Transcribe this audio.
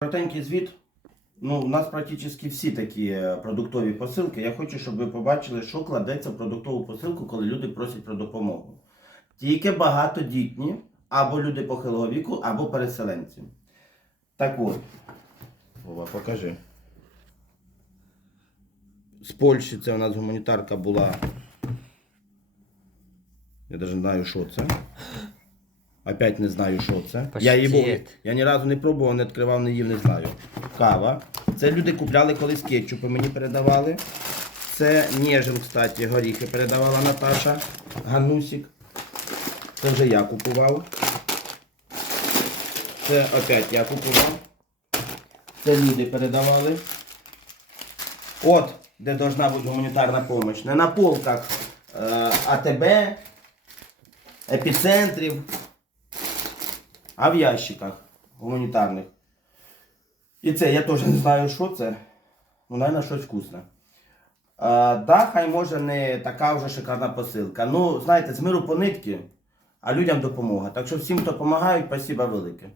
Коротенький звіт. Ну, у нас практично всі такі е, продуктові посилки. Я хочу, щоб ви побачили, що кладеться в продуктову посилку, коли люди просять про допомогу. Тільки багатодітні, або люди похилого віку, або переселенці. Так от. Вова, покажи. З Польщі це у нас гуманітарка була. Я навіть не знаю, що це. Опять не знаю, що це. Я її я ні разу не пробував, не відкривав, не їв, не знаю. Кава. Це люди купляли колись кетчупи, мені передавали. Це Ніжин, кстати, горіхи передавала Наташа. Ганусік. Це вже я купував. Це опять я купував. Це люди передавали. От, де должна бути гуманітарна допомога. Не на полках е, АТБ, епіцентрів, а в ящиках гуманітарних. І це я теж не знаю, що це. Ну, мабуть, щось вкусне. А, да, хай може не така вже шикарна посилка. Ну, знаєте, з миру по нитки, а людям допомога. Так що всім, хто допомагає, спасибо велике.